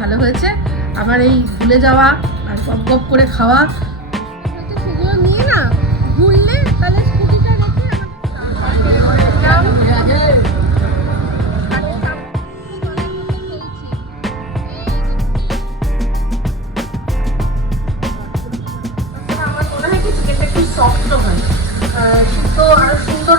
ভালো হয়েছে। আমার এই ভুলে যাওয়া আর গপ গপ করে খাওয়া সেগুলো নিয়ে না ঘুরলে তাহলে স্কুটিটা রেখে আমার মনে হয় কি চিকেনটা একটু সফট হয়, সিদ্ধ আর সুন্দর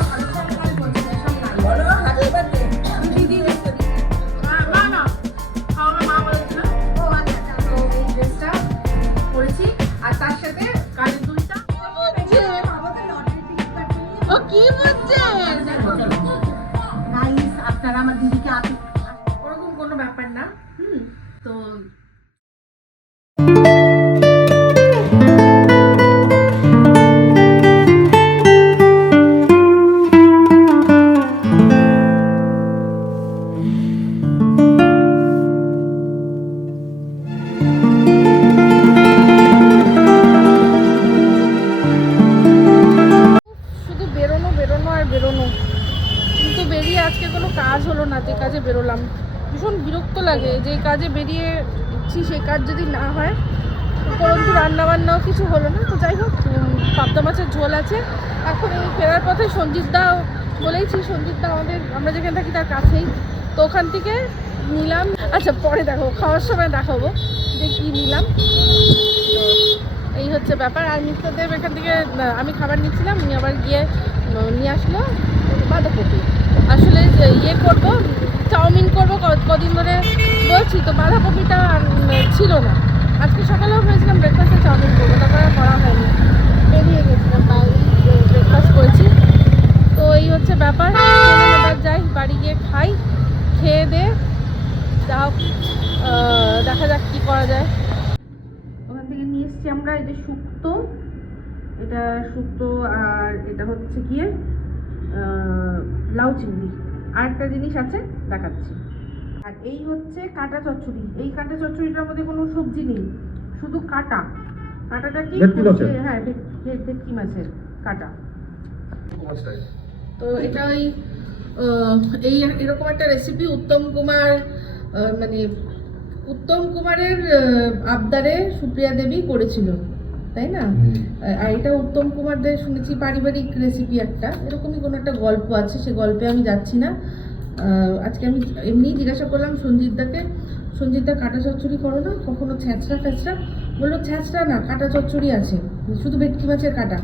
আপনারা আমার দিদিকে ওরকম কোনো ব্যাপার না। তো কিন্তু বেরিয়ে আজকে কোনো কাজ হলো না, যে কাজে বেরোলাম ভীষণ বিরক্ত লাগে। যে কাজে বেরিয়েছি সেই কাজ যদি না হয়, পরন্তু রান্নাবান্নাও কিছু হলো না। তো যাই হোক, পাবদা মাছের ঝোল আছে। এখন এই ফেরার পথে সঞ্জিতদা বলেইছি, সঞ্জিতদা আমরা যেখানে থাকি তার কাছেই, তো ওখান থেকে নিলাম। আচ্ছা পরে দেখো, খাওয়ার সময় দেখাবো যে কী নিলাম। এই হচ্ছে ব্যাপার। আর মিস্টারদেব এখান থেকে আমি খাবার নিচ্ছিলাম, উনি আবার গিয়ে নিয়ে আসলো বাঁধাকপি। আসলে ইয়ে করবো, চাউমিন করবো কদিন ধরে বলছি, তো বাঁধাকপিটা ছিল না। আজকে সকালেও ভেবেছিলাম ব্রেকফাস্টে চাউমিন করবো, তারপরে আর করা হয়নি, বেরিয়ে গেছিলাম, ব্রেকফাস্ট করেছি। তো এই হচ্ছে ব্যাপার। এবার যাই, বাড়ি গিয়ে খাই, খেয়ে দে যাও, দেখা যাক কী করা যায়। ওখান থেকে নিয়ে এসছি আমরা এই যে শুক্তো, এটা শুক্তো, আর এটা হচ্ছে গিয়ে লাউ চিংড়ি। আর একটা জিনিস আছে দেখাচ্ছি। আর এই হচ্ছে কাঁটা চচ্চড়ি। এই কাঁটা চচ্চড়িটার মধ্যে কোনো সবজি নেই, শুধু কাঁটা। কাঁটাটা কি? হ্যাঁ, ভেটকি মাছের কাঁটা। তো এটা ওই এই এরকম একটা রেসিপি উত্তম কুমারের আবদারে সুপ্রিয়া দেবী করেছিল, তাই না? আর এটা উত্তম কুমারদের শুনেছি পারিবারিক রেসিপি একটা, এরকমই কোনো একটা গল্প আছে। সে গল্পে আমি যাচ্ছি না। আজকে আমি এমনি জিজ্ঞাসা করলাম সঞ্জিতদাকে, সঞ্জিতদা কাঁটা চচ্চড়ি করো না কখনো? ছ্যাঁচড়া ফ্যাঁচড়া বললো, ছ্যাঁচড়া না, কাঁটা চচ্চড়ি আছে, শুধু ভেটকি মাছের কাঁটা।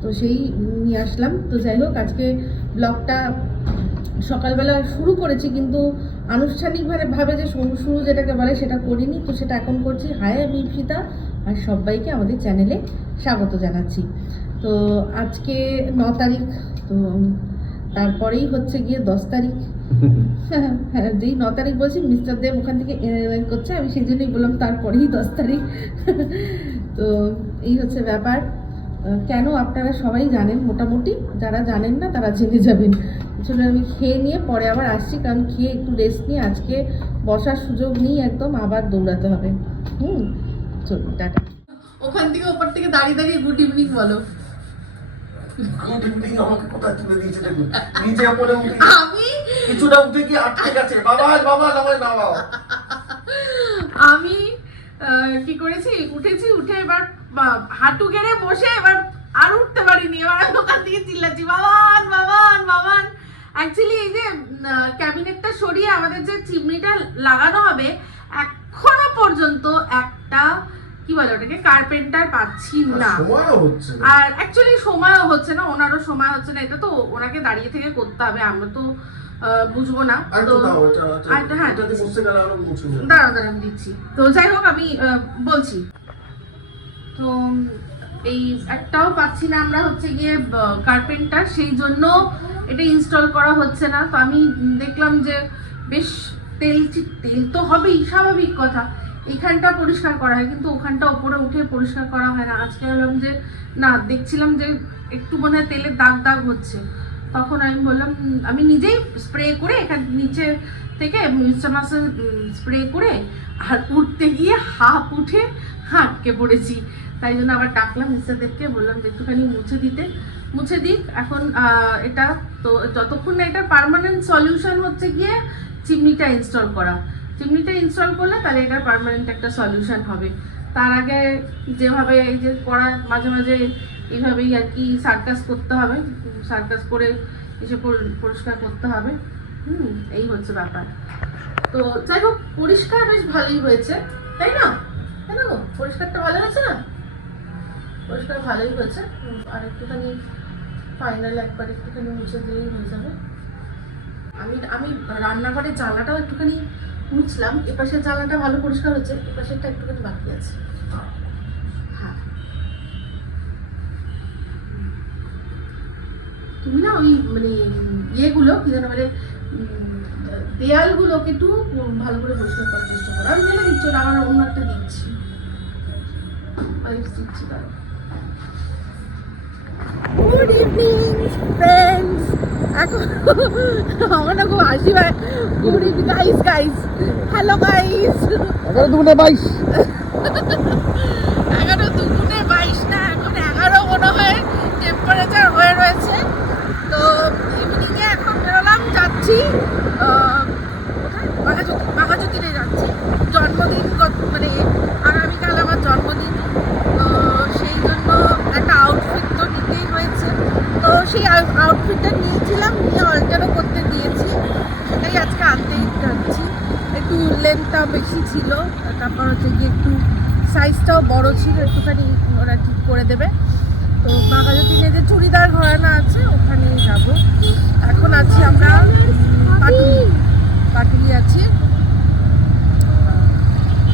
তো সেই নিয়ে আসলাম। তো যাই হোক, আজকে ব্লগটা সকালবেলা শুরু করেছি, কিন্তু আনুষ্ঠানিকভাবে যে শুরু যেটাকে বলে সেটা করিনি। তো সেটা এখন করছি। হাই, আমি ইপসিতা, আর সবাইকে আমাদের চ্যানেলে স্বাগত জানাচ্ছি। তো আজকে 9 তারিখ, তো তারপরেই হচ্ছে গিয়ে 10 তারিখ। যেই 9 তারিখ বলছি, মিস্টার দেব ওখান থেকে করছে, আমি সেই জন্যই বললাম তারপরেই 10 তারিখ। তো এই হচ্ছে ব্যাপার। কেন আপনারা সবাই জানেন, মোটামুটি যারা জানেন না তারা জেনে যাবেন। আসলে আমি খেয়ে নিয়ে পরে আবার আসছি, কারণ খেয়ে একটু রেস্ট নিয়ে আজকে বসার সুযোগ নেই, একদম আবার দৌড়াতে হবে। চলো টাটা। ওখান থেকে ওপর থেকে দাঁড়িয়ে দাঁড়িয়ে গুড ইভিনিং বলো। গুড ইভিনিং আমাকে কোথায় তুলে দিয়েছে দেখুন, নিচে পড়ে উঠে আমি কিছুটা উঠে কি আটকে গেছে। বাবা বাবা আমার বাবা, আমি কি করেছি, উঠেছি, উঠে এবার হাঁটু গেড়ে বসে এবার আর উঠতে পারিনি। এবার আমি ওখান থেকে চিল্লাচ্ছি, বাবান বাবান বাবান। অ্যাকচুয়ালি এই যে ক্যাবিনেটটা সরিয়ে আমাদের যে চিমনিটা লাগানো হবে, এখনো পর্যন্ত একটা কি বলে ওটাকে কার্পেন্টার পাচ্ছি না। আর অ্যাকচুয়ালি সময়ও হচ্ছে না, ওনারও সময় হচ্ছে না। এটা তো ওনাকে দাঁড়িয়ে থেকে করতে হবে, আমরা তো বুঝবো না। তো হ্যাঁ, দাঁড়ান দিচ্ছি। তো যাই হোক, আমি বলছি, তো এই একটাও পাচ্ছি না আমরা হচ্ছে গিয়ে কার্পেন্টার, সেই জন্য এটা ইনস্টল করা হচ্ছে না। তো আমি দেখলাম যে বেশ তেল তো হবেই, স্বাভাবিক কথা। এইখানটা পরিষ্কার করা হয়, কিন্তু ওখানটা ওপরে উঠে পরিষ্কার করা হয় না। আজকে হলাম যে না, দেখছিলাম যে একটু মনে হয় তেলের দাগ দাগ হচ্ছে। তখন আমি বললাম, আমি নিজেই স্প্রে করে এখান নিচে থেকে মিস্টার মাসেল স্প্রে করে, আর উঠতে গিয়ে হাফ উঠে আটকে পড়েছি। তাই জন্য আবার ডাকলাম মিস্টারদেরকে, বললাম যে একটুখানি মুছে দিক এখন এটা। তো যতক্ষণ না এটা পার্মানেন্ট সলিউশন হচ্ছে গিয়ে চিমনিটা ইনস্টল করা, চিমনিটা ইনস্টল করলে তাহলে এটা পার্মানেন্ট একটা সলিউশন হবে। তার আগে যেভাবে এই যে পড়া মাঝে মাঝে এইভাবেই আর কি সার্কাস করতে হবে, সার্কাস করে এসে পরিষ্কার করতে হবে। এই হচ্ছে ব্যাপার। তো যাই হোক, পরিষ্কার বেশ ভালোই হয়েছে, তাই না? তাই না গো, পরিষ্কারটা ভালো হয়েছে না? পরিষ্কার ভালোই হয়েছে। আর একটুখানি ফাইনাল একবার একটুখানি মুছে দিলেই হয়ে যাবে। আমি রান্নাঘরের জানলাটাও একটুখানি মুছলাম। এপাশের জানলাটা ভালো পরিষ্কার হচ্ছে, এপাশেরটা একটুখানি বাকি আছে। হ্যাঁ, তুমি না ওই মানে ইয়েগুলো কি যেন মানে দেয়ালগুলোকে একটু ভালো করে পরিষ্কার করার চেষ্টা করো। আমি জেনে দিচ্ছি, ওটা আমার অন্য একটা দিচ্ছি, দিচ্ছি তার। Good evening friends. এখন আমার না খুব হাসি পায়। Good evening guys, hello guys. 11 দুগুণে 22। 11 দুগুণে 22 না, এখন 11 মনে হয় টেম্পারেচার হয়ে রয়েছে। তো ইভিনিংয়ে এখন বেরোলাম, যাচ্ছি বাঘাযতীনে যাচ্ছি। জন্মদিন মানে আগামীকাল আমার জন্মদিন, তো সেই জন্য একটা আউটফিট তো নিতেই হয়েছে। তো সেই আউটফিটটা নিয়েছিলাম, নিয়ে অল্টারও করতে দিয়েছি, সেটাই আজকে আনতেই যাচ্ছি। একটু লেন্থটা বেশি ছিল, তারপর হচ্ছে গিয়ে একটু সাইজটাও বড় ছিল, একটুখানি ওরা ঠিক করে দেবে। তো বাঘাযতীনে যে চুড়িদার ঘরানা আছে ওখানেই যাব। এখন আছি আমরা পাটুলি আছি,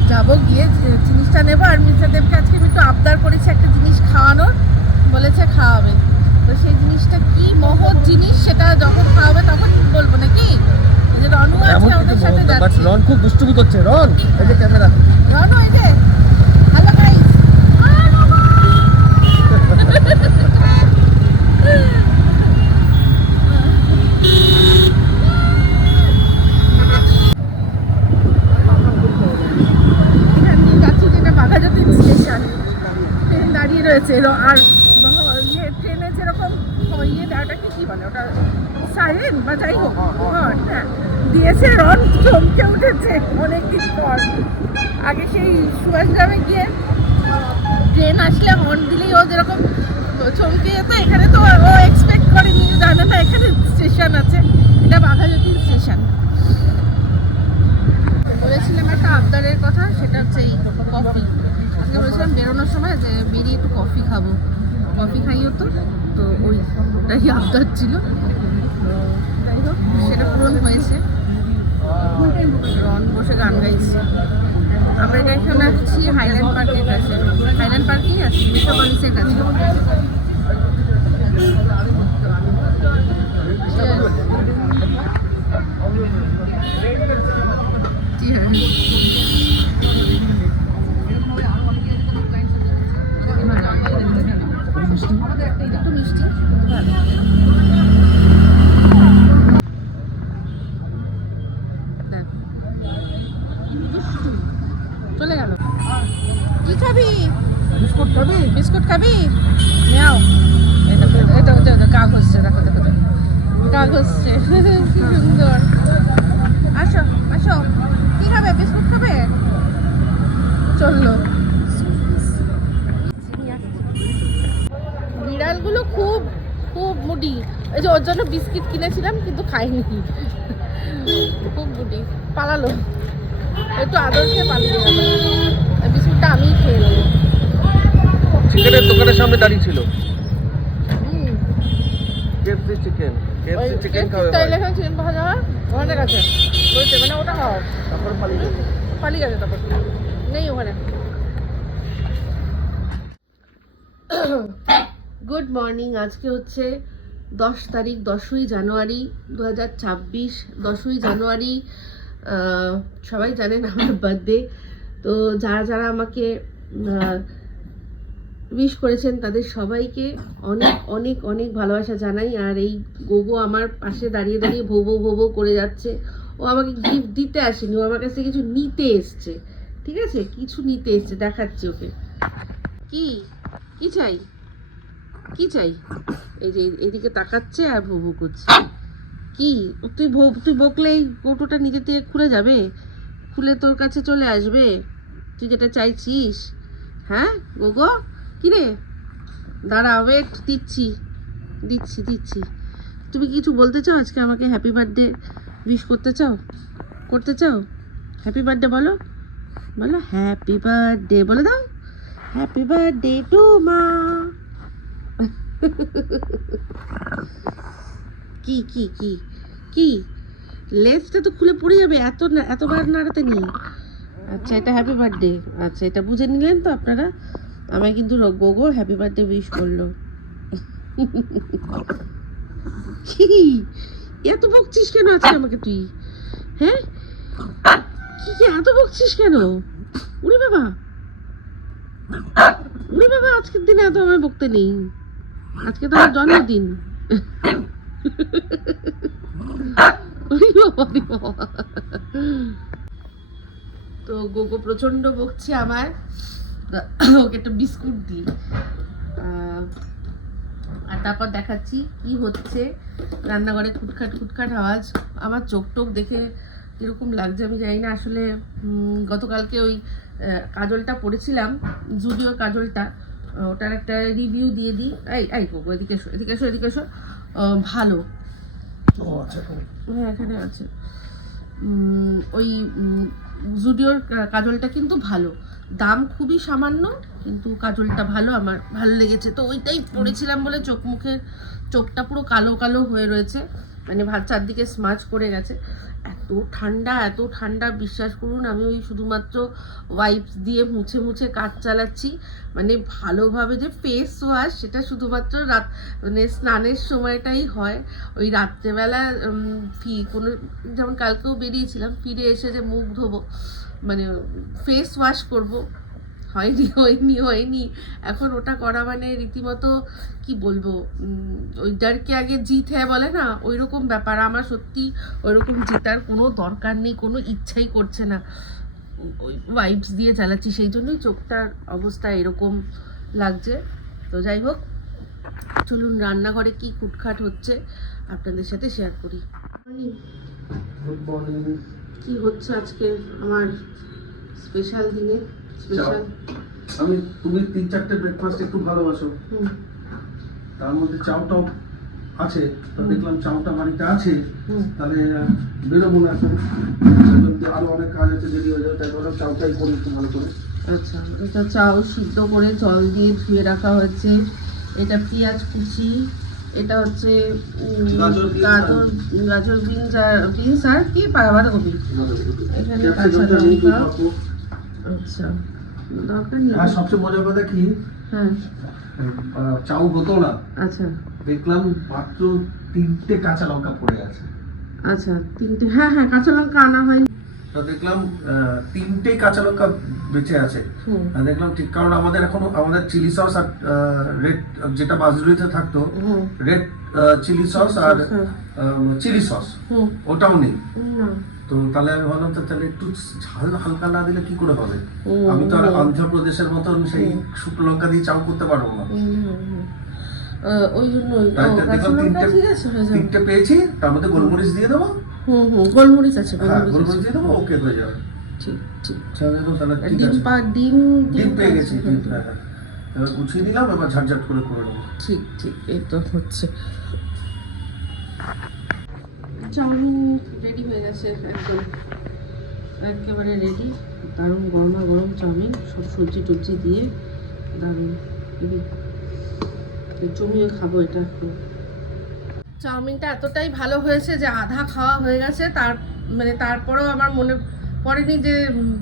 যাবো গিয়ে জিনিসটা নেবো। আর মিস্টার দেবকে আজকে আমি একটু আবদার করেছি একটা জিনিস খাওয়ানোর, বলেছে খাওয়াবে। তো সেই জিনিসটা কি মহৎ জিনিস সেটা যখন খাওয়াবে তখন বলবো নাকি। যে রনু আছে ওদের সাথে যাচ্ছি। রন খুব দুষ্টুমি করছে। রন, এই যে ক্যামেরা। রনু, এই যে হ্যালো গাইস। দাঁড়িয়ে রয়েছে আর ইয়ে ট্রেনে যেরকম ইয়ে ওটাকে কি বলে, ওটা সাইরেন বা যাই হোক হ্যাঁ দিয়েছে। রন চমকে উঠেছে অনেকদিন পর। আগে সেই সুভাষগ্রামে গিয়ে ট্রেন আসলে হর্ন দিলেই ও যেরকম চমকে যেত, এখানে তো ও এক্সপেক্ট করেনি, জানে না এখানে স্টেশন আছে, এটা বাঘাযতীন স্টেশন। বলেছিলাম একটা আবদারের কথা, সেটা হচ্ছে এই কফি। আজকে বলেছিলাম বেরোনোর সময় যে বেরিয়ে একটু কফি খাবো, কফি খাইও তো, তো ওইটাই আবদার ছিল। যাই হোক, সেটা পূরণ হয়েছে। রন বসে গান গাইছে। আমরা এটা এখানে আসছি হাইল্যান্ড পার্কের কাছে, হাইল্যান্ড পার্কেই আছি, মেট্রোপলিসের কাছে। একটু মিষ্টি চলে গেল। কি খাবি? বিস্কুট খাবি? বিস্কুট খাবি? নাও। এটা গা ঘষছে, দেখো দেখো গা ঘষছে, কি সুন্দর। আসো আসো, কি খাবে? বিস্কুট খাবে? চললো। বিড়ালগুলো খুব খুব মুডি। এই যে ওর জন্য বিস্কিট কিনেছিলাম কিন্তু খাইনি, খুব মুডি, পালালো। একটু আদর খেয়ে পালিয়ে গেল। বিস্কুটটা আমিই খেয়ে নেবো। চিকেনের দোকানের সামনে দাঁড়িয়ে ছিল। কেএফসি চিকেন, কেএফসি চিকেন খাবে। তাইলে এখানে চিকেন পাওয়া যাবে ওখানে কাছে বলছে, মানে ওটা খাও। তারপর পালিয়ে গেছে, তারপর নেই ওখানে। Good morning. আজকে হচ্ছে 10 তারিখ, 10ই জানুয়ারি 2026। 10ই জানুয়ারি সবাই জানেন আমার বার্থডে। তো যারা যারা আমাকে উইশ করেছেন তাদের সবাইকে অনেক অনেক অনেক ভালোবাসা জানাই। আর এই গোগো আমার পাশে দাঁড়িয়ে দাঁড়িয়ে ভোবো ভোবো করে যাচ্ছে। ও আমাকে গিফট দিতে আসেনি, ও আমার কাছে কিছু নিতে এসছে। ঠিক আছে, কিছু নিতে এসছে, দেখাচ্ছি ওকে। কি কি চাই, কি চাই? এই যে এদিকে তাকাচ্ছে আর ভো ভো করছে। কি তুই বকলে এই কৌটোটা নিজে থেকে খুলে যাবে? খুলে তোর কাছে চলে আসবে, তুই যেটা চাইছিস। হ্যাঁ গোগো, কিরে দাঁড়া, ওয়েট, দিচ্ছি দিচ্ছি দিচ্ছি। তুমি কিছু বলতে চাও আজকে আমাকে? হ্যাপি বার্থডে উইশ করতে চাও? করতে চাও? হ্যাপি বার্থডে বলো, বলো হ্যাপি বার্থডে বলে দাও। হ্যাপি বার্থডে টু মা। কি কি কি কি লেজটা তো খুলে পড়ে যাবে, এতবার নাড়াতে নেই। আচ্ছা এটা হ্যাপি বার্থডে, আচ্ছা এটা বুঝে নিলেন তো আপনারা। আমায় কিন্তু গোগো হ্যাপি বার্থডে উইশ করলো। কি এত বকছিস কেন আজকে আমাকে তুই? হ্যাঁ কি কি এত বকছিস কেন? উড়ি বাবা, উড়ি বাবা, আজকের দিনে এত আমায় বকতে নেই, আজকে তো আমার জন্মদিন। উড়ি বাবা, উড়ি বাবা। তো গোগো প্রচন্ড বকছে আমার, ওকে একটা বিস্কুট দিই। আর তারপর দেখাচ্ছি কি হচ্ছে রান্নাঘরে। খুটখাট খুটখাট আওয়াজ। আমার চোখ টোক দেখে কীরকম লাগছে আমি জানি না আসলে। গতকালকে ওই কাজলটা পরেছিলাম, জুডিওর কাজলটা, ওটার একটা রিভিউ দিয়ে দিই। এই গোগো এদিকে এসো, এদিকে এসো, এদিকে এসো। ভালো, হ্যাঁ এখানে আছে। ওই জুডিওর কাজলটা কিন্তু ভালো, দাম খুবই সামান্য, কিন্তু কাজলটা ভালো, আমার ভালো লেগেছে। তো ওইটাই পরেছিলাম বলে চোখটা পুরো কালো কালো হয়ে রয়েছে, মানে চারদিকে স্মাচ করে গেছে। এত ঠান্ডা বিশ্বাস করুন। আমি ওই শুধুমাত্র ওয়াইপস দিয়ে মুছে মুছে কাজ চালাচ্ছি, মানে ভালোভাবে যে ফেস ওয়াশ সেটা শুধুমাত্র মানে স্নানের সময়টাই হয়। ওই রাত্রেবেলা কোনো যেমন কালকেও বেরিয়েছিলাম, ফিরে এসে যে মুখ ধোবো, মানে ফেস ওয়াশ করব, হয়নি। এখন ওটা করা মানে রীতিমতো কি বলবো, ওই ডারকে আগে জিত হ্যাঁ বলে না, ওই রকম ব্যাপার। আমার সত্যি ওই রকম জেতার কোনো দরকার নেই, কোনো ইচ্ছাই করছে না। ওই ওয়াইপস দিয়ে চালাচ্ছি, সেই জন্যই চোখটার অবস্থা এরকম লাগছে। তো যাই হোক, চলুন রান্নাঘরে কি খুটখাট হচ্ছে আপনাদের সাথে শেয়ার করি। কি হচ্ছে আজকে আমার স্পেশাল দিনে? স্পেশাল আমি, তুমি 3-4টে ব্রেকফাস্ট একটু ভালোবাসো, তার মধ্যে চাউটাও আছে। তো দেখলাম চাউটা বাড়িতে আছে, তাহলে বেরোবো না এখন, আরো অনেক কাজ আছে, দেরি হয়ে যাবে, তাই ভাবলাম চাউটাই করি একটু ভালো করে। আচ্ছা, এটা চাউ সিদ্ধ করে জল দিয়ে ধুয়ে রাখা হয়েছে। এটা পেঁয়াজ কুচি, এটা হচ্ছে গাজর বিনস আর কি বাঁধাকপি, এখানে কাঁচা লঙ্কা। আচ্ছা দরকার নেই। আর সবচেয়ে মজার কথা কি, হ্যাঁ চাউ হতো না, আচ্ছা দেখলাম মাত্র 3টে কাঁচা লঙ্কা পড়ে আছে। আচ্ছা 3টে, হ্যাঁ কাঁচা লঙ্কা আনা হয়নি। তো দেখলাম 3টে কাঁচা লঙ্কা বেঁচে আছে। দেখলাম ঠিক, কারণ আমাদের চিলি সস আর রেড, যেটা বাজুরিতে থাকতো রেড চিলি সস আর চিলি সস, ওটাও নেই। তো তাহলে আমি ভাবলাম তাহলে একটু ঝাল হালকা না দিলে কি করে হবে? আমি তো আর অন্ধ্রপ্রদেশের মতন সেই শুকনো লঙ্কা দিয়ে চাউ করতে পারবো না। ওই জন্য দেখলাম 3টে পেয়েছি, তার মধ্যে গোলমরিচ দিয়ে দেবো। গোলমরিচ আছে, গোলমরিচ দিয়ে দেবো, ওকে হয়ে যাবে। ঠিক ডিম পেয়ে গেছি, এবার গুছিয়ে দিলাম, এবার ঝাটঝাট করে নেবো। ঠিক এই তো হচ্ছে। চাউমিন রেডি হয়ে গেছে, একেবারে রেডি। দারুণ গরম চাউমিন, সব সবজি টবজি দিয়ে দারুণ জমিয়ে খাবো এটা। চাউমিনটা এতটাই ভালো হয়েছে যে আধা খাওয়া হয়ে গেছে, তারপরেও আমার মনে পড়েনি যে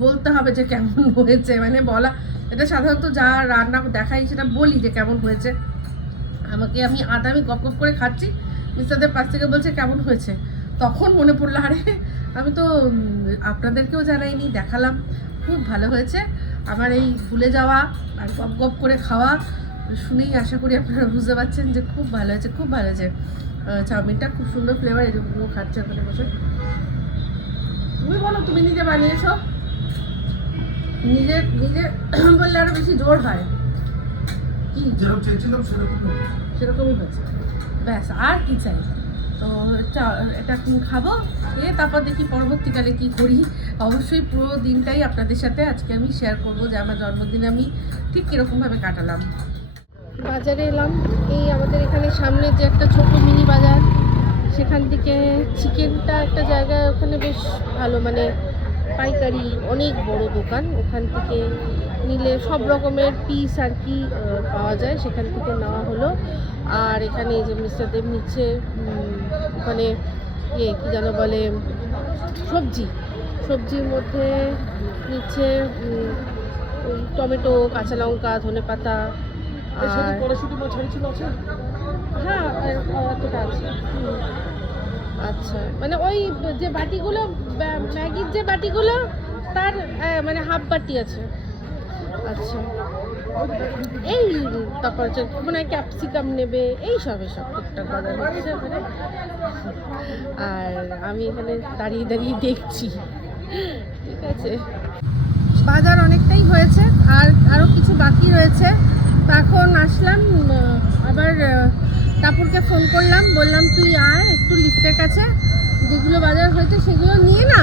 বলতে হবে যে কেমন হয়েছে, মানে বলা, এটা সাধারণত যা রান্না দেখাই সেটা বলি যে কেমন হয়েছে। আমি গপ গপ করে খাচ্ছি, মিস্টারদের পাশ থেকে বলছে কেমন হয়েছে, তখন মনে পড়লো আরে আমি তো আপনাদেরকেও জানাইনি, দেখালাম। খুব ভালো হয়েছে। আমার এই ভুলে যাওয়া আর গপ গপ করে খাওয়া শুনেই আশা করি আপনারা বুঝতে পারছেন যে খুব ভালো হয়েছে, খুব ভালো হয়েছে। চাউমিনটা খুব সুন্দর ফ্লেভার, এই যে খাচ্ছে ওখানে বসে। তুমি বলো, তুমি নিজে বানিয়েছো, নিজে বললে আরো বেশি জোর হয়। কি যেরকম চেয়েছিলাম সেরকমই হয়েছে, ব্যাস আর কি চাই। তো এটা খাবো, খেয়ে তারপর দেখি পরবর্তীকালে কি করি। অবশ্যই পুরো দিনটাই আপনাদের সাথে আজকে আমি শেয়ার করব যে আমার জন্মদিনে আমি ঠিক কীরকমভাবে কাটালাম। বাজারে এলাম, এই আমাদের এখানে সামনে যে একটা ছোট মিনি বাজার, সেখান থেকে চিকেনটা একটা জায়গায় ওখানে বেশ ভালো, মানে পাইকারি অনেক বড় দোকান, ওখান থেকে নিলে সব রকমের পিস আর কি পাওয়া যায়, সেখান থেকে নেওয়া হলো। আর এখানে এই যে মিস্টার দেব নিচ্ছে ওখানে কী যেন বলে সবজির মধ্যে নিচ্ছে ওই টমেটো, কাঁচা লঙ্কা, ধনেপাতা। হ্যাঁ এতটা আছে। আচ্ছা, মানে ওই যে বাটিগুলো ম্যাগির যে বাটিগুলো তার মানে হাফ বাটি আছে। আচ্ছা, এই তারপর হচ্ছে মানে ক্যাপসিকাম নেবে, এসব টুকটাক বাজার হচ্ছে এখানে। আর আমি এখানে দাঁড়িয়ে দাঁড়িয়ে দেখছি। ঠিক আছে, বাজার অনেকটাই হয়েছে, আর আরও কিছু বাকি রয়েছে। তো এখন আসলাম, আবার টাপুরকে ফোন করলাম, বললাম তুই আয় একটু লিফটের কাছে, যেগুলো বাজার হয়েছে সেগুলো নিয়ে না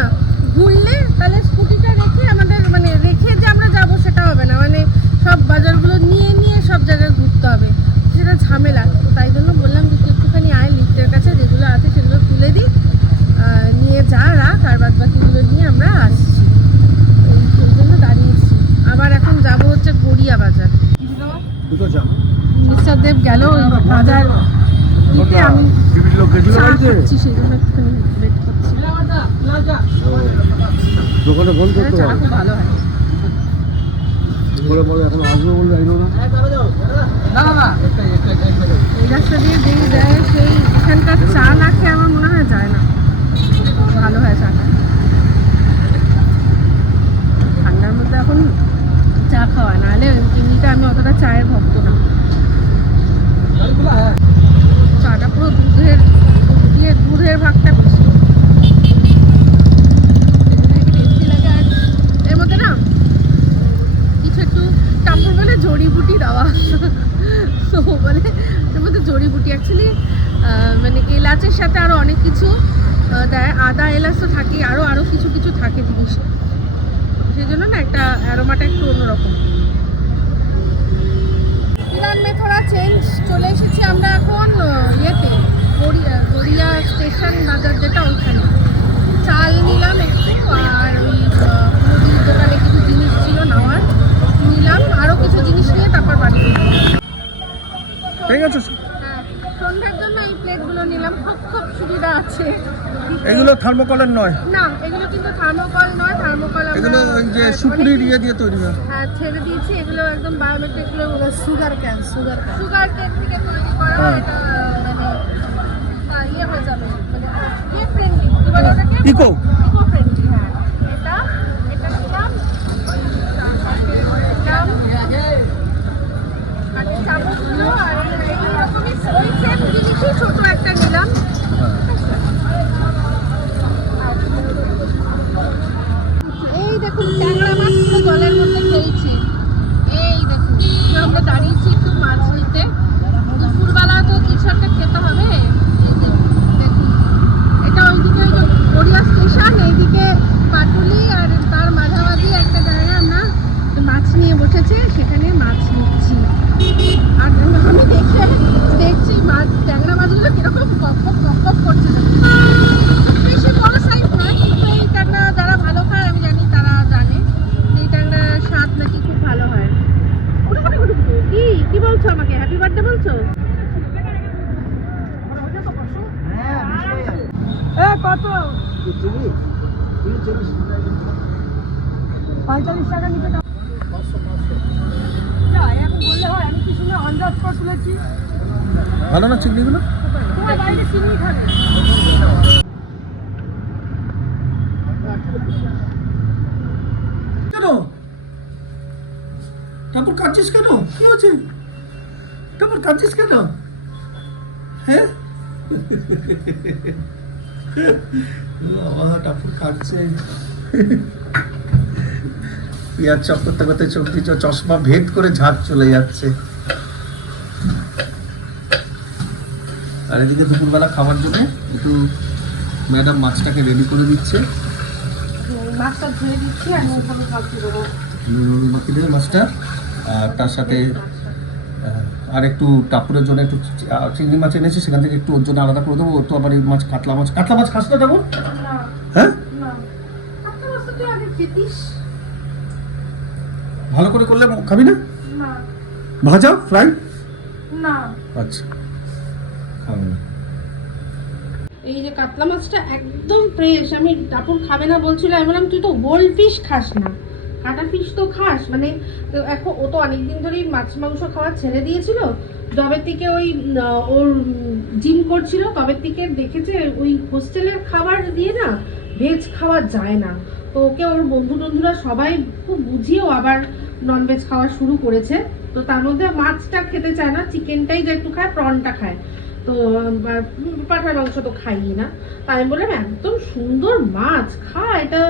ঘুরলে তাহলে স্কুটিটা রেখে আমাদের মানে রেখে যে আমরা যাব সেটা হবে না, মানে সব বাজারগুলো নিয়ে সব জায়গায় ঘুরতে হবে, সেটা ঝামেলা। তো তাই জন্য বললাম যে একটুখানি আয় লিফটের কাছে, যেগুলো আছে সেগুলো তুলে দিই, নিয়ে যা রাখ, আর বাদ বাকিগুলো নিয়ে আমরা আসছি। সেই জন্য দাঁড়িয়েছি। আবার এখন যাব হচ্ছে গড়িয়া বাজার। মিস্টার দেব গেল বাজার নিতে, আমি চা খাচ্ছি, সেই জন্য একটুখানি ওয়েট করছি। দোকানে বন্ধ করতে চাটা খুব ভালো হয়। এখন আসবে বলে যাইল না। এই রাস্তা দিয়ে যেই দেয় সেই এখানকার চা না খেয়ে আমার মনে হয় যায় না, ভালো হয় চাটা। ঠান্ডার মধ্যে এখন চা খাওয়া, নাহলে এমনিতে আমি অতটা চায়ের ভক্ত না। চাটা পুরো দুধের ভাগটা বেশি টেস্টি লাগে। আর এর মধ্যে না কিছু একটু টাপুর বলে জড়িবুটি দেওয়া, তো বলে এর মধ্যে জড়িবুটি অ্যাকচুয়ালি মানে এলাচের সাথে আরও অনেক কিছু দেয়, আদা এলাচ তো থাকেই, আরও কিছু থাকে জিনিসে, সেই জন্য না একটা অ্যারোমাটা একটু অন্যরকম। প্ল্যান মে থোড়া চেঞ্জ, চলে এসেছি আমরা এখন ইয়েতে গড়িয়া স্টেশন বাজার, যেটা ওইখানে চাল নিলাম একটু, আর ওই মুদির দোকানে কিছু জিনিস ছিল নেওয়ার, নিলাম, আরও কিছু জিনিস নিয়ে তারপর বাড়ি ঠিক আছে। হ্যাঁ, সন্ধ্যার জন্য এই প্লেটগুলো নিলাম, খুব সুবিধা আছে। এগুলো থার্মোকলের নয় না, এগুলো কিন্তু থার্মোকল নয়, থার্মোকল এগুলো ওই যে সুপুরির ইয়ে দিয়ে তৈরি হয়। হ্যাঁ, ছেড়ে দিয়েছি, এগুলো একদম বায়োমেট্রিক, সুগার কেন থেকে তৈরি করা। হ্যাঁ। এটা মানে ইয়ে হয়ে যাবে, মানে ইয়ে ফ্রেন্ডলি, কি বলে ওটাকে, ইকো ফ্রেন্ডলি। হ্যাঁ, এটা নিলাম, কাঠের চামচগুলো, আর এইরকমই ওই সেম জিনিসই ছোট একটা নিলাম। এই দেখুন ট্যাংরা মাছ পুরো জলের মধ্যে খেলছে। এই দেখুন আমরা দাঁড়িয়েছি একটু মাছ নিতে, দুপুরবেলা তো কিছু একটা খেতে হবে। দেখুন এটা ওইদিকে গড়িয়া স্টেশন, এইদিকে পাটুলি, আর তার মাঝামাঝি একটা জায়গায় আমরা মাছ নিয়ে বসেছে, সেখানে মাছ নিচ্ছি। আর আমি দেখছি মাছ, ট্যাংরা মাছগুলো কিরকম কপ করছে, বেশি বড় সাইজ নয়, কিন্তু এই ট্যাংরা যারা ভালো খায় আমি জানি তারা জানে এই ট্যাংরার স্বাদ নাকি খুব ভালো হয়। কি বলছো আমাকে, হ্যাপি বার্থডে বলছো? কত? 45 টাকা নিতে এখন বললে হয়, আমি কি শুনে অনজাত করে তুলেছি। ভালো না চিংড়িগুলো? তোমার বাইরে চিংড়ি থাকে। কেন তারপর কাঁদছিস কেন? কি হচ্ছে? তারপর কাঁদছিস কেন? হ্যাঁ বাবা, টাপুর কাঁদছে। ইয়ার চপ করতে করতে চোখ দিয়ে চশমা ভেদ করে ঝাঁক চলে যাচ্ছে। আর এদিকে দুপুরবেলা খাবার জন্য যেহেতু ম্যাডাম মাছটাকে রেডি করে দিচ্ছে, মাছটা ধুয়ে দিচ্ছি আর নুন হলুদ মাখিয়ে দেবো। নুন মাখিয়ে দেবে মাছটা, আর তার সাথে আর একটু টাপুরের জন্য একটু চিংড়ি মাছ এনেছি, সেখান থেকে একটু ওর জন্য আলাদা করে দেবো। ও তো আবার এই মাছ কাতলা মাছ খাস না যাবো? না হ্যাঁ, না, কাতলা মাছটা তুই আগে খেতিস। ভালো করে করলে খাবি না? না ভাজা ফ্রাই? না, আচ্ছা, খাবো না। এই যে কাতলা মাছটা একদম ফ্রেশ। আমি টাপুর খাবে না বলছিল, আমি বললাম তুই তো গোল্ড ফিশ খাস না, কাটা ফিশ তো খাস। মানে এখন ও তো অনেকদিন ধরেই মাছ মাংস খাওয়া ছেড়ে দিয়েছিল, যবে থেকে ওই ওর জিম করছিল তবে থেকে দেখেছে ওই হোস্টেলের খাবার দিয়ে না ভেজ খাওয়া যায় না। তো ওকে ওর বন্ধু টন্ধুরা সবাই খুব বুঝিয়েও আবার ননভেজ খাওয়া শুরু করেছে। তো তার মধ্যে মাছটা খেতে চায় না, চিকেনটাই যে একটু খায়, প্রনটা খায়। তো পাঠার মাংস তো খাইই না। তাই আমি বললাম একদম সুন্দর মাছ খা, এটা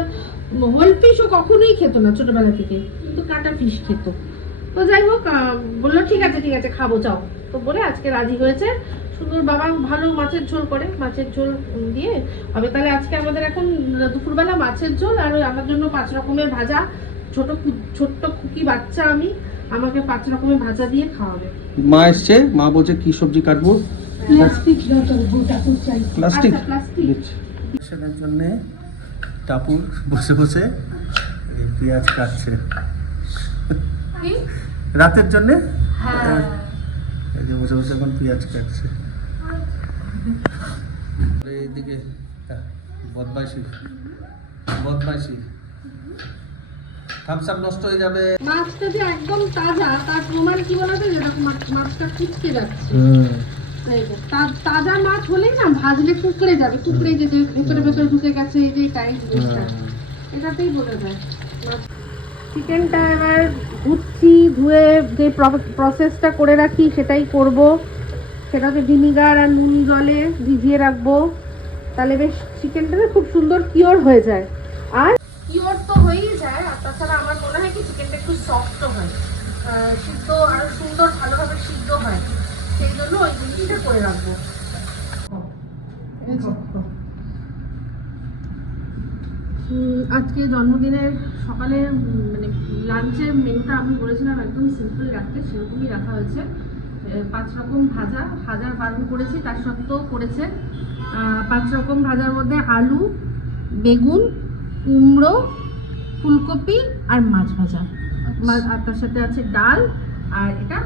হোল ফিশও কখনোই খেত না ছোটবেলা থেকে, কিন্তু কাটা ফিশ খেত। তো যাই হোক বললো ঠিক আছে ঠিক আছে খাবো যাও, তো বলে আজকে রাজি হয়েছে। সুন্দর বাবা ভালো মাছের ঝোল করে, মাছের ঝোল দিয়ে হবে। তাহলে আজকে আমাদের এখন দুপুরবেলা মাছের ঝোল, আর ওই আমার জন্য 5 রকমের ভাজা। ছোট্ট খুকি বাচ্চা আমি, আমাকে 5 রকমের ভাজা দিয়ে খাওয়াবে। মা এসছে, মা বলছে কি সবজি কাটবো? প্লাস্টিক প্লাস্টিক আচ্ছা, প্লাস্টিক। সেটার জন্যে টাপুর বসে বসে এই পেঁয়াজ কাটছে কি? রাতের জন্যে। হ্যাঁ এই যে বসে বসে এখন পেঁয়াজ কাটছে। এইদিকে বদমাইশি বদমাইশি, থামস আপ নষ্ট হয়ে যাবে। মাছটা যে একদম তাজা তার প্রমাণ কি বলতো, যেরকম মাছটা কুচকে যাচ্ছে। তাজা মাছ হলেই না ভাজলে কুকড়ে যাবে, কুকড়ে যেতে ভেতরে ভেতরে ঢুকে গেছে, এই যে টাইট জিনিসটা এটাতেই বোঝা যায়। চিকেনটা এবার ধুচ্ছি, ধুয়ে যে প্রসেসটা করে রাখি সেটাই করব। সেটাতে ভিনিগার আর নুন জলে ভিজিয়ে রাখবো, তাহলে বেশ চিকেনটা খুব সুন্দর কিওর হয়ে যায়। আর কিওর তো হয়েই যায়, আর তাছাড়া আমার মনে হয় কি চিকেনটা একটু সফটও হয়, সিদ্ধ আরো সুন্দর ভালোভাবে সিদ্ধ হয়, সেই জন্য ওই জিনিসটা করে রাখবো। আজকে জন্মদিনের সকালে মানে লাঞ্চের মেনুটা আমি বলেছিলাম একদম সিম্পল রাখতে, সেরকমই রাখা হয়েছে। 5 রকম ভাজা, হাজার বারণ করেছি তার সত্ত্বেও করেছে। 5 রকম ভাজার মধ্যে আলু, বেগুন, কুমড়ো, ফুলকপি আর মাছ ভাজা, আর তার সাথে আছে ডাল, আর এটা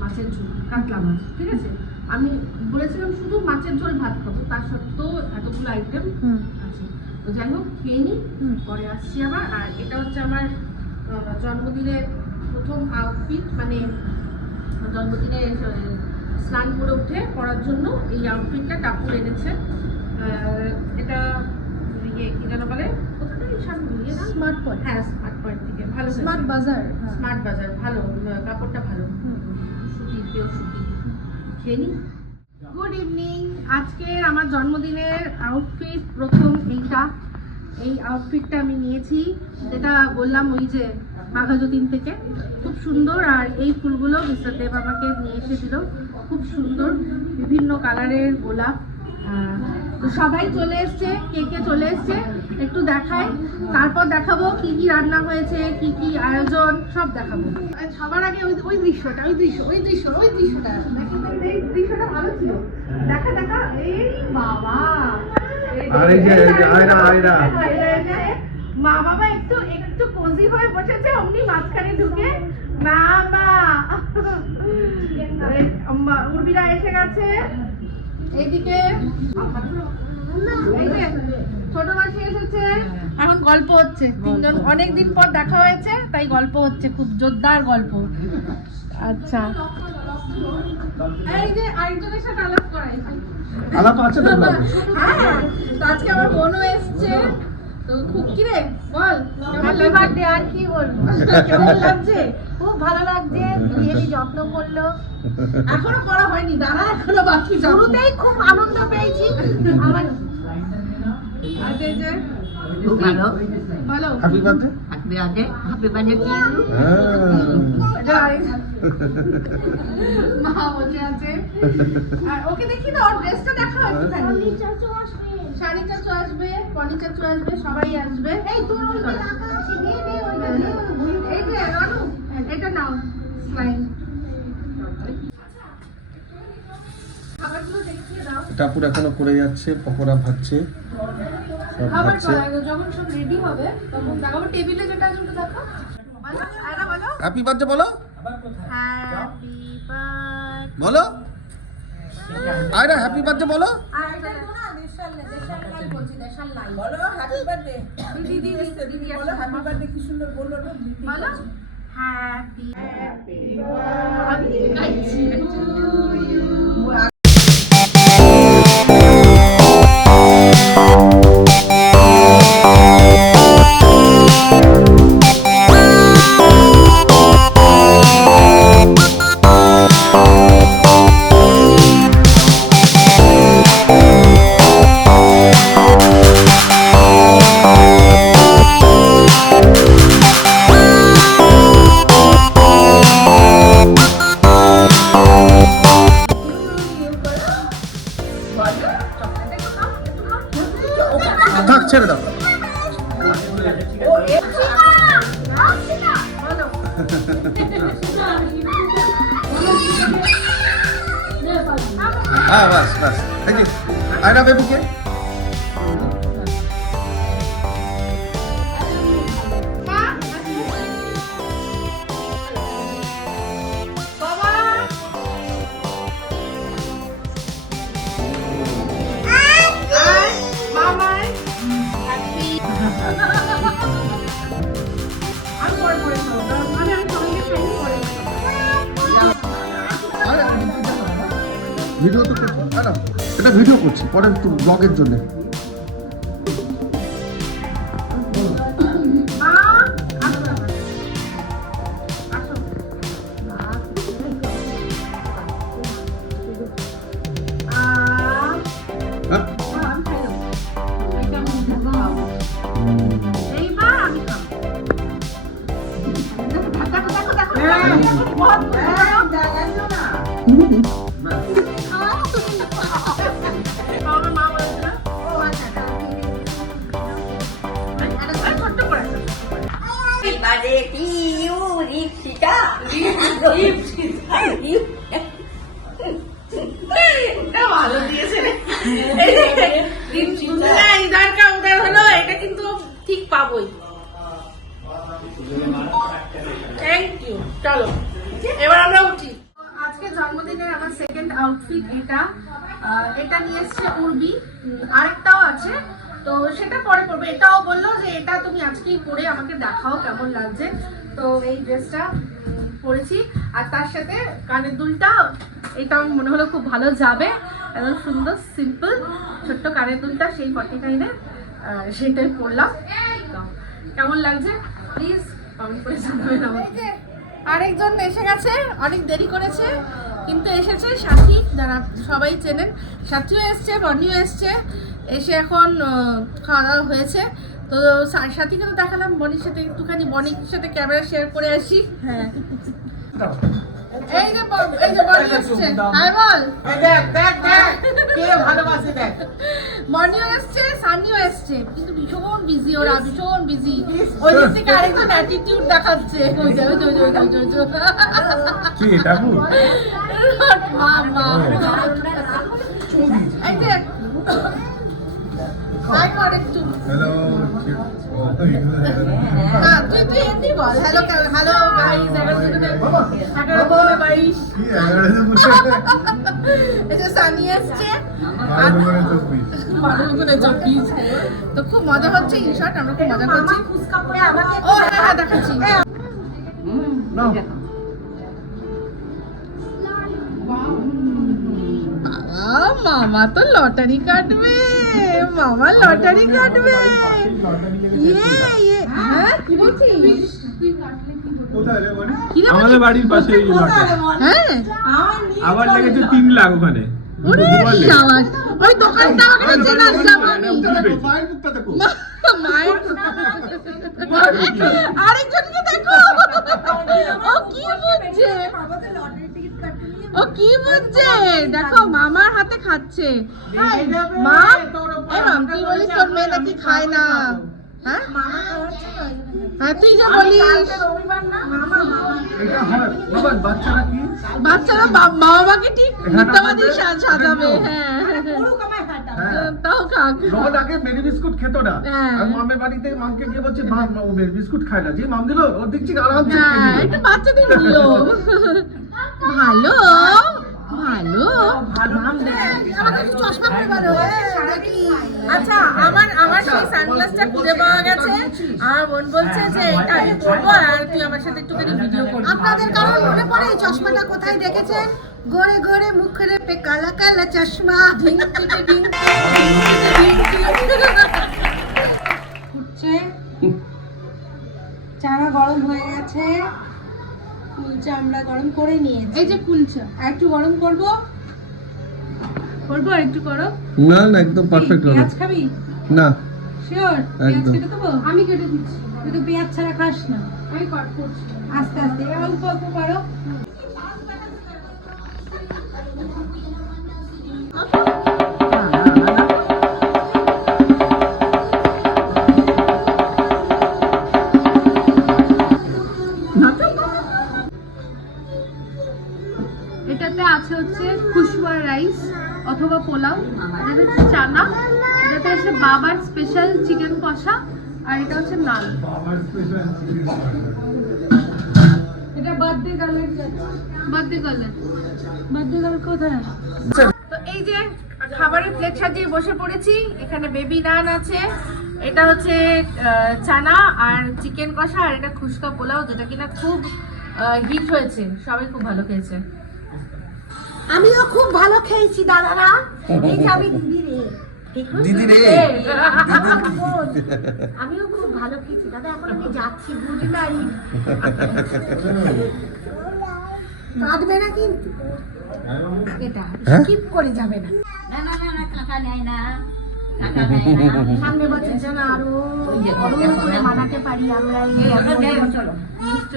মাছের ঝোল, কাতলা মাছ। ঠিক আছে, আমি বলেছিলাম শুধু মাছের ঝোল ভাত খাবো, তার সত্ত্বেও এতগুলো আইটেম আছে। তো যাই হোক খেয়ে নিই, পরে আসছি আবার। আর এটা হচ্ছে আমার জন্মদিনের প্রথম আউটফিট, মানে জন্মদিনে স্নান করে উঠে পরার জন্য এই আউটফিটটা টাপুর এনেছে। এটা ইয়ে কি যেন বলে, স্মার্ট পয়েন্ট। হ্যাঁ, স্মার্ট পয়েন্ট থেকে ভালো, স্মার্ট বাজার, স্মার্ট বাজার ভালো, কাপড়টা ভালো, সুতি, পিওর সুতি। খেয়ে নিই। Good evening. আজকের আমার জন্মদিনের আউটফিট প্রথম এইটা, এই আউটফিটটা আমি নিয়েছি, যেটা বললাম ওই যে বাঘাযতীন থেকে, খুব সুন্দর। আর এই ফুলগুলো মিস্টার দেব আমাকে নিয়ে এসে দিল, খুব সুন্দর বিভিন্ন কালারের গোলাপ। তো সবাই চলে এসছে, কে কে চলে এসছে একটু দেখাই, তারপর দেখাবো কি কি রান্না হয়েছে, কি কি আয়োজন, সব দেখাবো। সবার আগে ওই দৃশ্যটা, ওই দৃশ্যটা এই দৃশ্যটা ভালো ছিল। দেখা এই বাবা, আর এই যে আয়রা মা বাবা একটু একটু কোজি হয়ে বসেছে, অমনি মাঝখানে ঢুকে মা উর্বিরা এসে গেছে। এইদিকে এই যে ছোট মাসি এসেছে, এখন গল্প হচ্ছে, তিনজন অনেকদিন পর দেখা হয়েছে তাই গল্প হচ্ছে, খুব জোরদার গল্প। আচ্ছা, এই যে আরেকজনের সাথে আলাপ করাই, আলাপ আছে তো? হ্যাঁ, তো আজকে আমার বোনও এসছে। তো খুব কি রে বল, হ্যাপি বার্থডে। আর কি বলবো, কেমন লাগছে? খুব ভালো লাগছে, দিদি যত্ন করলো, এখনো করা হয়নি, দাঁড়া এখনো বাকি, শুরুতেই খুব আনন্দ পেয়েছি। আমার আজ এই যে খুব ভালো বলো happy birthday. Happy birthday to you. এটা আরেক- মা বসে আছে আর ওকে দেখি না ওর ড্রেসটা দেখাও একটুখানি শাড়ি চাচু আসবে পনি চাচু আসবে সবাই আসবে এই তোর ওই এই যে রানু এটা নাও স্মাইল খাবারগুলো দেখিয়ে দাও টাপুর এখনো করে যাচ্ছে, পকোড়া ভাজছে, সব খাবার ভাজছে। যখন সব রেডি হবে তখন দেখাবো টেবিলে যেটা আছে ওটা দেখো বলো আয়রা বলো হ্যাপি বার্থডে বলো, হ্যাপি বার্থডে বলো আয়রা হ্যাপি বার্থডে বলো। আর এটা না দেশাল লাই বলছি দেশাল লাই বলো হ্যাপি বার্থডে দিদি দিদি বলো হ্যাপি বার্থডে কি সুন্দর বললো না বলো হ্যাপি বার্থডে টু ইউ থাক ছেড়ে দাও। হ্যাঁ বাস বাস থ্যাংক ইউ। আয়রা বেবুকে ভিডিও তো করছি, না এটা ভিডিও করছি পরে একটু ব্লগের জন্য। হ্যাঁ? এইবার আমি Happy birthday to you, Ripsita. ভালো দিয়েছে রে ইদারটা উদার হলো এটা কিন্তু ঠিক পাবোই থ্যাংক ইউ চলো এবার আমরা উঠি আজকে জন্মদিনের আমার সেকেন্ড আউটফিট এটা এটা নিয়ে এসছে উর্বি আরেকটাও আছে তো সেটা পরে পরবে এটাও বললো যে এটা তুমি আজকেই পরে আমাকে দেখাও কেমন লাগছে তো এই ড্রেসটা পরেছি আর তার সাথে কানের দুলটা এটা আমার মনে হলো খুব ভালো যাবে একদম সুন্দর সিম্পল ছোট্ট কানের দুলটা সেই 49-এ সেটাই পরলাম তো কেমন লাগছে প্লিজ কমেন্ট করে জানাবেন আমাকে আরেকজন এসে গেছে অনেক দেরি করেছে কিন্তু এসেছে সাথী যারা সবাই চেনেন সাথীও এসছে বনিও এসছে এসে এখন খাওয়া দাওয়া হয়েছে তো সাথীকে তো দেখালাম বনির সাথে একটুখানি বনির সাথে ক্যামেরা শেয়ার করে আসি হ্যাঁ এই যে বনি এসছে হাই বল দেখ দেখ দেখ কে ভালোবাসে দেখ বনিও এসছে সানিও এসছে কিন্তু ভীষণ বিজি ওরা ভীষণ বিজি ওই দিক থেকে আরেকজন অ্যাটিটিউড দেখাচ্ছে ওই যে কি টাপু মামা এই যে হাই কর একটু হ্যালো না তুই এমনি বল হ্যালো হ্যালো গাইস 11:22 এই যে সানি এসছে তো খুব মজা হচ্ছে ইন শর্ট আমরা খুব মজা করছি ও হ্যাঁ দেখাচ্ছি মামা তো লটারি কাটবে মামা লটারি কাটবে হ্যাঁ কি বলছিস আমাদের বাড়ির পাশে এই লটে হ্যাঁ আবার লেগেছে 3 লাখ ওখানে ওরে শাবাশ ওই দোকানটা আমাকে চেনা যাবে মায়ের আরেকজনকে দেখো, ও কি বুঝছে, ও কি বুঝছে, দেখো মামার হাতে খাচ্ছে। মা, এই মাম, তুই বলিস তোর মেয়ে নাকি খায় না, হ্যাঁ? হ্যাঁ, তুই যা বলিস। এটা হয় বাবা, বাচ্চারা কি বাচ্চারা মা বাবাকে ঠিক মিথ্যাবাদী সাজাবে। হ্যাঁ, তাও খাক। রোহন আগে মেরি বিস্কুট খেত না, হ্যাঁ। আর মামের বাড়িতে মামকে গিয়ে বলছে মা ও মেরি বিস্কুট খায় না, যে মাম দিল ওর দেখছি আরামসে খেয়ে হ্যাঁ, নিল। একটু বাচ্চাদের নিয়ম। ভালো ভালো। আচ্ছা, আমার সেই সানগ্লাসটা খুঁজে পাওয়া গেছে। আমার বোন বলছে যে এটা আমি পরবো আর তুই আমার সাথে একটুখানি ভিডিও করবি। আপনাদের কারণ মনে পড়ে এই চশমাটা কোথায় দেখেছেন? গোরে গোরে মুখরে পে কালা কালা চশমা। ফুটছে, চারা গরম হয়ে গেছে, কুলচা আমরা গরম করে নিয়েছি। এই যে কুলচা আর একটু গরম করবো। করবো, আর একটু করো। না না, একদম পারফেক্ট হবে। পেঁয়াজ খাবি? না, শিওর? পেঁয়াজ একদম। কেটে দেবো? আমি কেটে দিচ্ছি। তুই তো পেঁয়াজ ছাড়া খাস না। আমি কাট করছি। আস্তে আস্তে অল্প অল্প করো। এটাতে আছে হচ্ছে খুশবা রাইস অথবা পোলাও, এটা হচ্ছে চানা, এটাতে আছে বাবার স্পেশাল চিকেন কষা, আর এটা হচ্ছে নান। এটা বার্থডে গার্লের বার্থডে গার্লের। বার্থডে গার্ল কোথায়? তো এই যে খাবারের প্লেট সাজিয়ে বসে পড়েছি। এখানে বেবি নান আছে, এটা হচ্ছে চানা আর চিকেন কষা, আর এটা খুশকা পোলাও, যেটা কিনা খুব হিট হয়েছে, সবাই খুব ভালো খেয়েছে। আমিও খুব ভালো খেয়েছি দাদারা। এই যে আমি দিদি রে, আমিও খুব ভালো খেয়েছি দাদা। এখন আমি যাচ্ছি, গুড নাইট। কাঁদবে না কিন্তু, এটা স্কিপ করে যাবে না। না না না না, কাকা নেয় না, কাকা নেয় না। সামনে বছর যেন আরো বড় করে মানাতে পারি আমরা। ওটা দেবো, চলো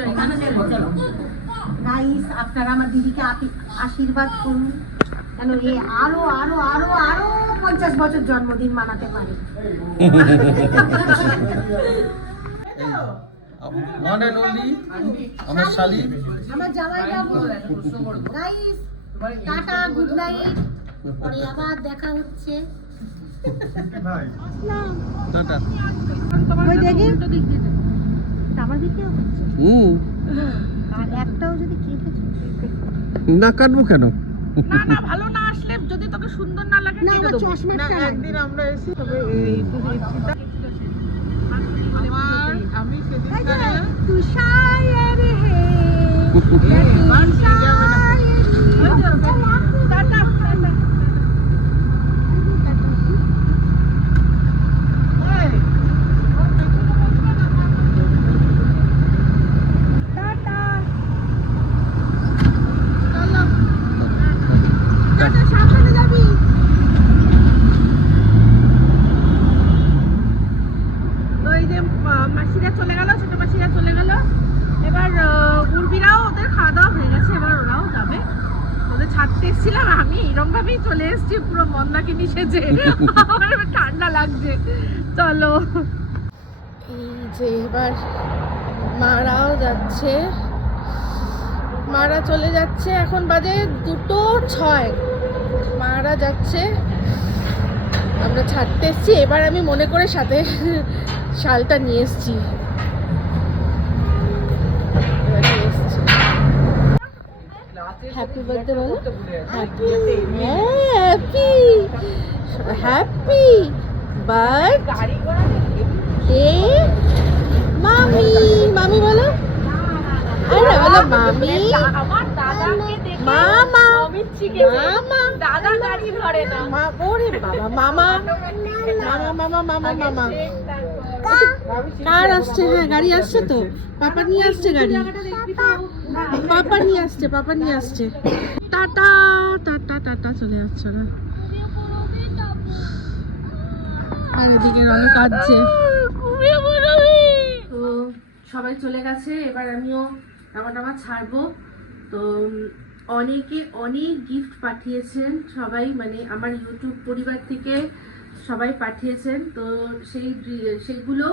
ওখানে দেবো, চলো। গাইস, আপনারা আমার দিদিকে আশীর্বাদ করুন কেন এ আরো আরো আরো আরো 50 বছর জন্মদিন মানাতে পারে। ওয়ান এন্ড অনলি আমার শালি। আমার জামাই বাবু। Guys, tata, good night. পরে আবার দেখা হচ্ছে। টাটা। ওই দেখি আমার দিকেও হচ্ছে। আর একটাও যদি কেটে না কাটবো কেন? না না, ভালো না আসলে যদি তোকে সুন্দর না লাগে না, কেটে আমার দেবো। চশমাটা একদিন আমরা এসে তবে এই আমি সেদিন তুষার হে ওই যে মাসিরা চলে গেল, ছোট মাসিরা চলে গেল, এবার উর্বিরাও ওদের খাওয়া দাওয়া হয়ে গেছে, এবার ওরাও যাবে। ওদের ছাড়তে এসেছিলাম, আমি এরকম ভাবেই চলে এসেছি, পুরো মন্দাকিনী সেজে। আমার এবার ঠান্ডা লাগছে। চলো, এই যে এবার মারাও যাচ্ছে, মারা চলে যাচ্ছে। এখন বাজে 2:06, মারা যাচ্ছে, আমরা ছাড়তে এসেছি। এবার আমি মনে করে সাথে শালটা নিয়ে এসেছি। হ্যাপি বার্থডে বলো, হ্যাপি হ্যাপি হ্যাপি বার্থডে মামি। মামি বলো, আরে বলো মামি। মামা, মামা, দাদা গাড়ি ধরে না। ওরে বাবা, মামা মামা মামা মামা মামা। কার আসছে? হ্যাঁ, গাড়ি আসছে তো, পাপা নিয়ে আসছে গাড়ি, পাপা নিয়ে আসছে, পাপা নিয়ে আসছে। টাটা টাটা টাটা, চলে যাচ্ছে না। আর এদিকে রনি কাঁদছে। ও সবাই চলে গেছে, এবার আমিও জামা ছাড়বো। তো অনেকে অনেক গিফট পাঠিয়েছেন সবাই, মানে আমার ইউটিউব পরিবার থেকে সবাই পাঠিয়েছেন। তো সেইগুলো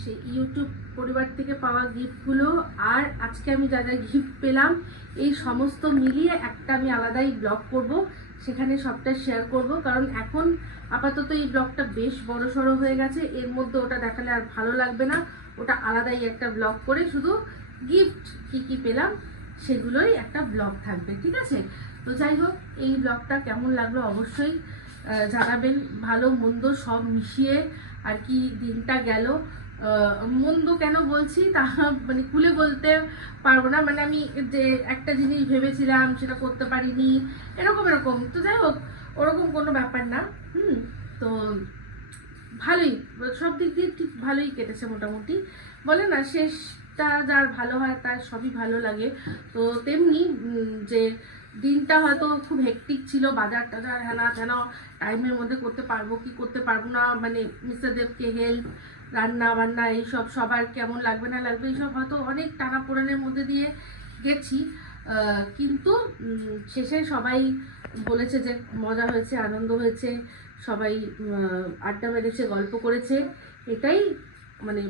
সেই ইউটিউব পরিবার থেকে পাওয়া গিফটগুলো আর আজকে আমি যা যা গিফট পেলাম এই সমস্ত মিলিয়ে একটা আমি আলাদাই ব্লগ করব, সেখানে সবটা শেয়ার করব। কারণ এখন আপাতত এই ব্লগটা বেশ বড়সড় হয়ে গেছে, এর মধ্যে ওটা দেখালে আর ভালো লাগবে না। ওটা আলাদাই একটা ব্লগ করে শুধু গিফট কি কি পেলাম সেগুলোই একটা ব্লগ থাকবে, ঠিক আছে? তো যাই হোক, এই ব্লগটা কেমন লাগলো অবশ্যই জানাবেন। ভালো মন্দ সব মিশিয়ে আর কি দিনটা গেল। মন্দ কেন বলছি তা মানে খুলে বলতে পারবো না, মানে আমি যে একটা জিনিস ভেবেছিলাম সেটা করতে পারিনি, এরকম। তো যাই হোক, ওরকম কোনো ব্যাপার না। তো ভালোই, সব দিক দিয়ে ঠিক ভালোই কেটেছে মোটামুটি। বলে না, শেষটা যার ভালো হয় তার সবই ভালো লাগে। তো তেমনি যে দিনটা হয়তো খুব হেক্টিক ছিল, বাজার টাজার হেনা তেনা টাইমের মধ্যে করতে পারবো কি করতে পারবো না, মানে মিস্টার দেবকে হেল্প, রান্না বান্না এইসব সবার কেমন লাগবে না লাগবে এইসব হয়তো অনেক টানাপোড়েনের মধ্যে দিয়ে গেছি। কিন্তু শেষে সবাই বলেছে যে মজা হয়েছে, আনন্দ হয়েছে, সবাই আড্ডা মেরেছে, গল্প করেছে, এটাই মানে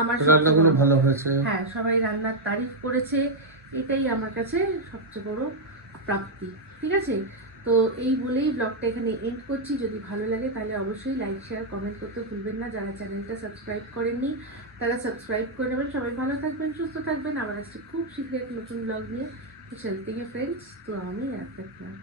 আমার রান্নাগুলো ভালো হয়েছে। হ্যাঁ, সবাই রান্নার তারিফ করেছে, এটাই আমার কাছে সবচেয়ে বড় প্রাপ্তি, ঠিক আছে? তো এই বলেই ব্লগটা এখানে এন্ড করছি। যদি ভালো লাগে তাহলে অবশ্যই লাইক শেয়ার কমেন্ট করতে ভুলবেন না। যারা চ্যানেলটা সাবস্ক্রাইব করেননি তারা সাবস্ক্রাইব করে নেবেন। সবাই ভালো থাকবেন, সুস্থ থাকবেন। আবার আসছি খুব শীঘ্রই এক নতুন ব্লগ নিয়ে। চলতে গিয়ে ফ্রেন্ডস, তো আমি রাখলাম।